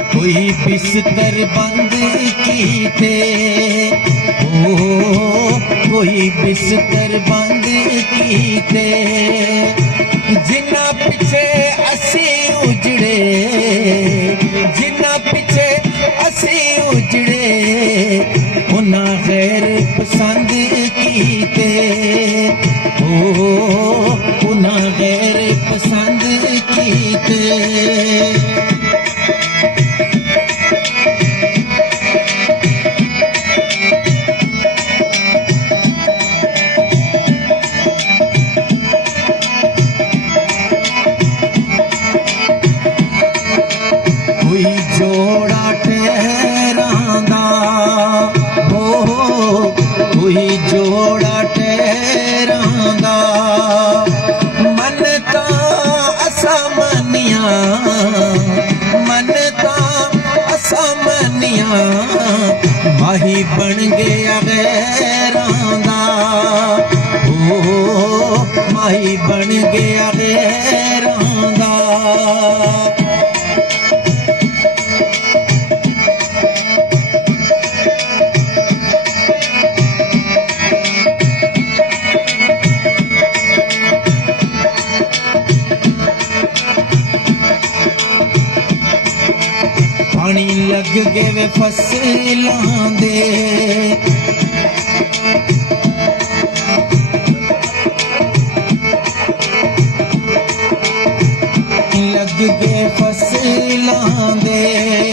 कोई बिस्तर बंद कीते, ओ कोई बिस्तर बंद कीते, जिन्ना पिछे असी उजड़े, जिन्ना पिछे असी उजड़े, उन्ना गैर पसंद कीते, ओ उन्ना गैर पसंद कीते। कोई जोड़ा ठहरांदा, हो कोई जोड़ा ठहरांदा, मन तां असां मनिया, मन तां असां मनिया, माही बन गया गैरां दा, ओ माही बन गया गैरां दा। पानी लग गए वे फसलां दे, लग गए फसलां दे,